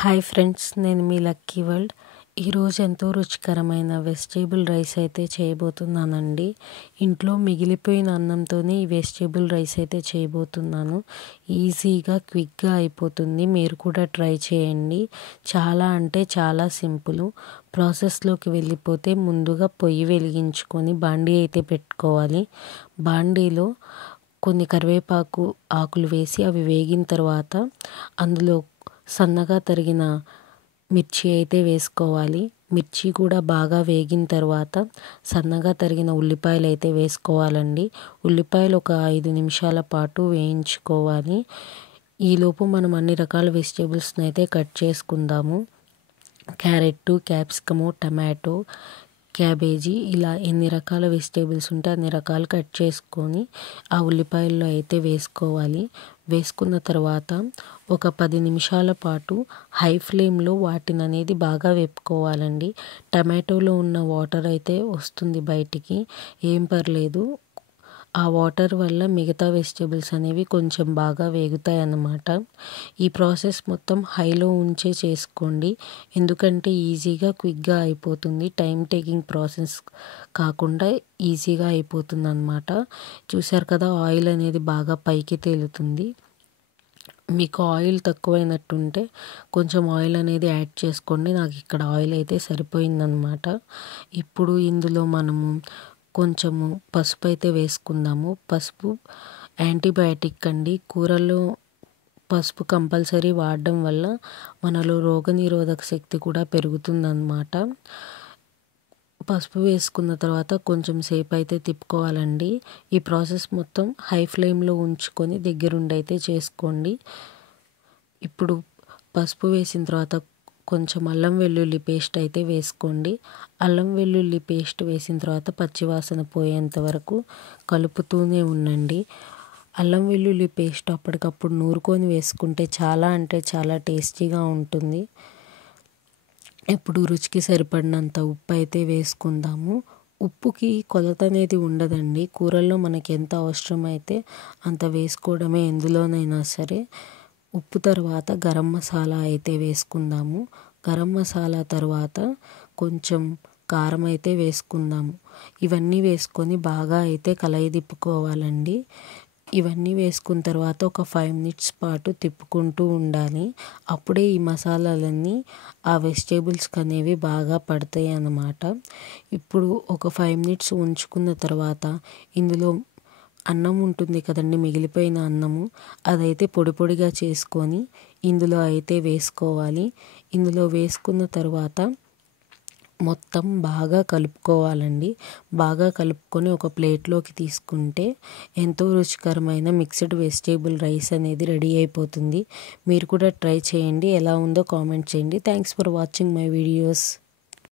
Hi friends, నేను మీ lucky world. ఈరోజు ఎంతో రుచికరమైన వెజిటేబుల్ రైస్ అయితే చేయబోతున్నానండి. ఇంట్లో మిగిలిపోయిన అన్నంతో ఈ వెజిటేబుల్ రైస్ అయితే చేయబోతున్నాను. ఈజీగా క్విక్గా అయిపోతుంది. మీరు కూడా ట్రై చేయండి. చాలా అంటే చాలా సింపుల్. ప్రాసెస్లోకి వెళ్ళిపోతే ముందుగా పొయ్యి వెలిగించుకొని బాండీ అయితే పెట్టుకోవాలి. బాండీలో కొన్ని కరివేపాకు ఆకులు వేసి అవి వేగిన తర్వాత అందులో సన్నగా తరిగిన మిర్చి అయితే వేసుకోవాలి. మిర్చి కూడా బాగా వేగిన తర్వాత సన్నగా తరిగిన ఉల్లిపాయలు అయితే వేసుకోవాలండి. ఉల్లిపాయలు ఒక 5 నిమిషాల పాటు వేయించుకోవాలి. ఈలోపు మనం అన్ని రకాల వెజిటేబుల్స్ని అయితే కట్ చేసుకుందాము. క్యారెట్, క్యాప్సికము, టమాటో, క్యాబేజీ, ఇలా ఎన్ని రకాల వెజిటేబుల్స్ ఉంటే అన్ని రకాలు కట్ చేసుకొని ఆ ఉల్లిపాయల్లో అయితే వేసుకోవాలి. వేసుకున్న తర్వాత ఒక 10 నిమిషాల పాటు హై ఫ్లేమ్లో వాటిని అనేది బాగా వేపుకోవాలండి. టమాటోలో ఉన్న వాటర్ అయితే వస్తుంది బయటికి, ఏం పర్లేదు. ఆ వాటర్ వల్ల మిగతా వెజిటేబుల్స్ అనేవి కొంచెం బాగా వేగుతాయి అన్నమాట. ఈ ప్రాసెస్ మొత్తం హైలో ఉంచే చేసుకోండి, ఎందుకంటే ఈజీగా క్విక్గా అయిపోతుంది. టైం టేకింగ్ ప్రాసెస్ కాకుండా ఈజీగా అయిపోతుంది అన్నమాట. చూసారు కదా, ఆయిల్ అనేది బాగా పైకి తేలుతుంది. మీకు ఆయిల్ తక్కువైనట్టుంటే కొంచెం ఆయిల్ అనేది యాడ్ చేసుకోండి. నాకు ఇక్కడ ఆయిల్ అయితే సరిపోయిందనమాట. ఇప్పుడు ఇందులో మనము కొంచెము పసుపు అయితే వేసుకుందాము. పసుపు యాంటీబయాటిక్ అండి. కూరల్లో పసుపు కంపల్సరీ వాడడం వల్ల మనలో రోగనిరోధక శక్తి కూడా పెరుగుతుందన్నమాట. పసుపు వేసుకున్న తర్వాత కొంచెం సేపు అయితే తిప్పుకోవాలండి. ఈ ప్రాసెస్ మొత్తం హై ఫ్లేమ్లో ఉంచుకొని దగ్గరుండి అయితే చేసుకోండి. ఇప్పుడు పసుపు వేసిన తర్వాత కొంచెం అల్లం వెల్లుల్లి పేస్ట్ అయితే వేసుకోండి. అల్లం వెల్లుల్లి పేస్ట్ వేసిన తర్వాత పచ్చివాసన పోయేంత వరకు కలుపుతూనే ఉండండి. అల్లం వెల్లుల్లి పేస్ట్ అప్పటికప్పుడు నూరుకొని వేసుకుంటే చాలా అంటే చాలా టేస్టీగా ఉంటుంది. ఇప్పుడు రుచికి సరిపడినంత ఉప్పు అయితే వేసుకుందాము. ఉప్పుకి కొలత అనేది ఉండదండి. కూరల్లో మనకి ఎంత అవసరమైతే అంత వేసుకోవడమే ఎందులోనైనా సరే. ఉప్పు తర్వాత గరం మసాలా అయితే వేసుకుందాము. గరం మసాలా తర్వాత కొంచెం కారం అయితే వేసుకుందాము. ఇవన్నీ వేసుకొని బాగా అయితే కలయిదిప్పుకోవాలండి. ఇవన్నీ వేసుకున్న తర్వాత ఒక 5 మినిట్స్ పాటు తిప్పుకుంటూ ఉండాలి. అప్పుడే ఈ మసాలాలన్నీ ఆ వెజిటేబుల్స్కి అనేవి బాగా పడతాయి అన్నమాట. ఇప్పుడు ఒక 5 మినిట్స్ ఉంచుకున్న తర్వాత ఇందులో అన్నం ఉంటుంది కదండి, మిగిలిపోయిన అన్నము, అదైతే పొడి పొడిగా చేసుకొని ఇందులో అయితే వేసుకోవాలి. ఇందులో వేసుకున్న తర్వాత మొత్తం బాగా కలుపుకోవాలండి. బాగా కలుపుకొని ఒక ప్లేట్లోకి తీసుకుంటే ఎంతో రుచికరమైన మిక్స్డ్ వెజిటేబుల్ రైస్ అనేది రెడీ అయిపోతుంది. మీరు కూడా ట్రై చేయండి. ఎలా ఉందో కామెంట్ చేయండి. Thanks for watching my videos.